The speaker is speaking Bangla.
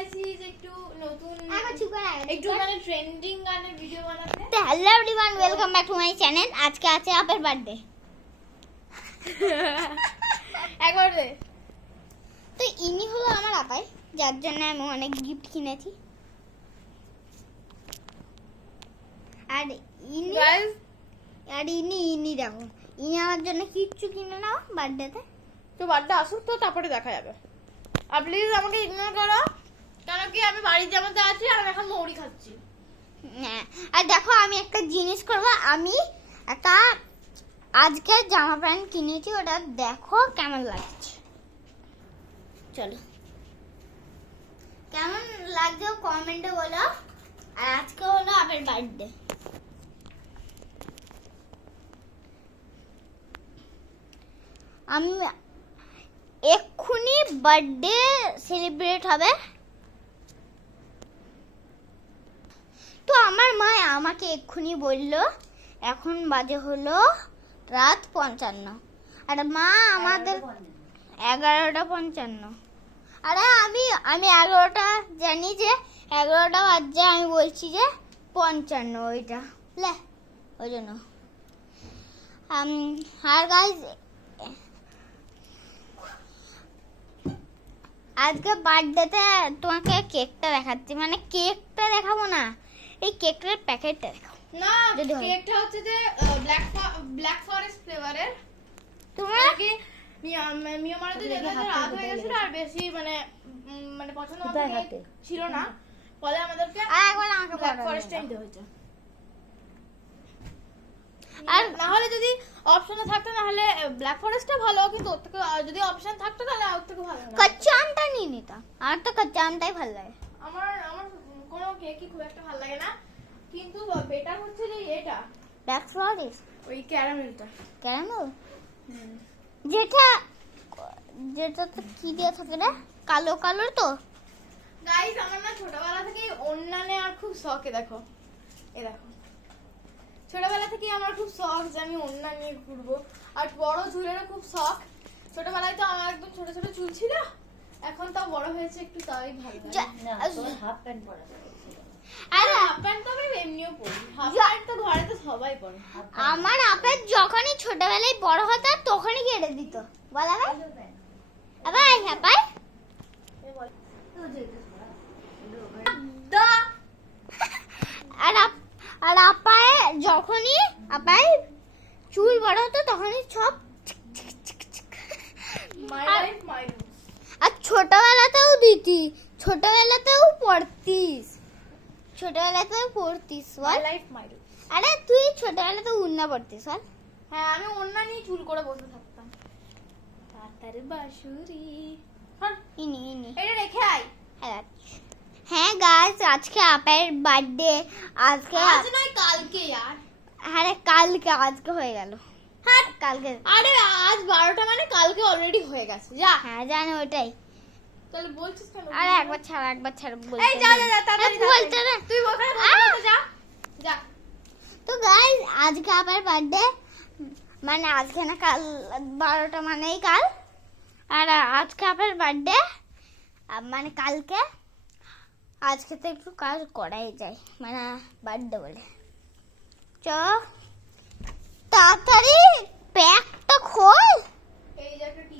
চাইছি যে একটু নতুন একটু মানে ট্রেন্ডিং গানের ভিডিও বানাতে। তো hello everyone, welcome back to my channel. আজকে আছে আপের বার্থডে। একবার দে। তো ইনি হলো আমার আপাই, যার জন্য আমি অনেক গিফট কিনেছি। আর ইনি গাইস ইনি দেখো, ইনি আমার জন্য কিচ্ছু কিনে নাও বার্থডেতে। তো বার্থডে আসুক তো তারপরে দেখা যাবে। আর প্লিজ আমাকে ইগনোর করো, কারণ কি আমি বাড়ির জামাতে আছি আর আমি এখন মৌরি খাচ্ছি। হ্যাঁ, আর দেখো আমি একটা জিনিস করব। আমি একটা আজকে জামা প্যান্ট কিনেছি, ওটা দেখো কেমন লাগছে। চলো, কেমন লাগছে কমেন্টে বলো। আর আজকে হলো আমার বার্থডে। আমি এক্ষুনি বার্থডে সেলিব্রেট হবে। তো আমার মা আমাকে এক্ষুনি বললো এখন বাজে হলো রাত 55, আর মা আমাদের 11:55। আরে আমি 11টা জানি যে 11টা বাজে, আমি বলছি যে 55 ওইটা লে ওই জন্য। আর গাইজ আজকে বার্থডেতে তোমাকে কেকটা দেখাচ্ছি, মানে কেকটা দেখাবো না, এই কেকটার প্যাকেটটা দেখাবো। না, যদি হয়। কেকটা হচ্ছে যে ব্ল্যাক ফরেস্ট ফ্লেভারের। তোমরা কি মিয়ামারাতে যেতে রাত হয়ে গেছিল আর বেশি মানে মানে পছন্দ মতো কেক ছিল না, ফলে আমাদেরকে একবার আমাকে ব্ল্যাক বলো। ফরেস্ট নিতে হয়েছে। আর না হলে যদি অপশনে থাকতো না হলে ব্ল্যাক ফরেস্টটা ভালো, কিন্তু ওর থেকে যদি অপশন থাকতো তাহলে ওর থেকে ভালো না। কাঁচা আমটা নিয়ে নিতাম, আর তো কাঁচা আমটাই ভালো লাগে। আমার আমার কোনো কেকই খুব একটা ভালো লাগে না, কিন্তু বেটার হচ্ছে যে এটা ব্ল্যাক ফরেস্ট ওই ক্যারামেলটা। ক্যারামেল, যেটা যেটা তো কি দিয়ে থাকে রে, কালো কালো তো। গাইস আমার না ছোটবেলা থেকেই অন্যান্য আর খুব শখ। দেখো এ দেখো, ছোটবেলা থেকেই আমার খুব শখ যে আমি ওড়না নিয়ে ঘুরবো, আর বড় চুলেরও খুব শখ। ছোটবেলায় তো আমার একদম ছোট ছোট চুল ছিল, এখন তাও বড় হয়েছে একটু, তাই ভালো লাগে। হাফ প্যান্ট পরা আর হাফ প্যান্ট তো আমি এমনিও পরি, হাফ প্যান্ট তো ঘরে তো সবাই পরে। আমার আপের যখনই ছোটবেলায় বড় হতো তখনই কেটে দিত, বলা ভাই আবার হ্যাঁ পাই। আর আপায় যখনই আপায় চুল বড় হতো তখনই সব মাই আর- লাইফ মাই রুলস। আর ছোটবেলাতেও দিতি, ছোটবেলাতেও পড়তিস, ছোটবেলাতেও পড়তিস মাই বল। Life my rules. আরে তুই ছোটবেলাতে উন্না পড়তিস বল। হ্যাঁ, আমি ওড়না নিয়ে চুল করে বসে থাকতাম। পাতার বাঁশুরি। হ্যাঁ, ইনি এটা রেখে আয়। হ্যাঁ গাইস, আজকে আপের বার্থডে। আজকে আজ নয় কালকে यार। আরে কালকে, আজকে হয়ে গেল। হ্যাঁ কালকে, আরে আজ 12টা মানে কালকে অলরেডি হয়ে গেছে। যা, হ্যাঁ জানি ওটাই। তাহলে বলছিস কেন? আরে একবার ছাড়া বলতে এই যা যা যা, তাড়াতাড়ি বলতে না। তুই ওখানে বসে যা যা। তো গাইস আজকে আপার বার্থডে, মানে আজকে না কাল, 12টা মানেই কাল। আর আজকে আপার বার্থডে মানে কালকে। আজকে তো একটু কাজ করাই যায়, মানে বার্থডে বলে। চ তাড়াতাড়ি প্যাকটা খোল। এই যে একটা টি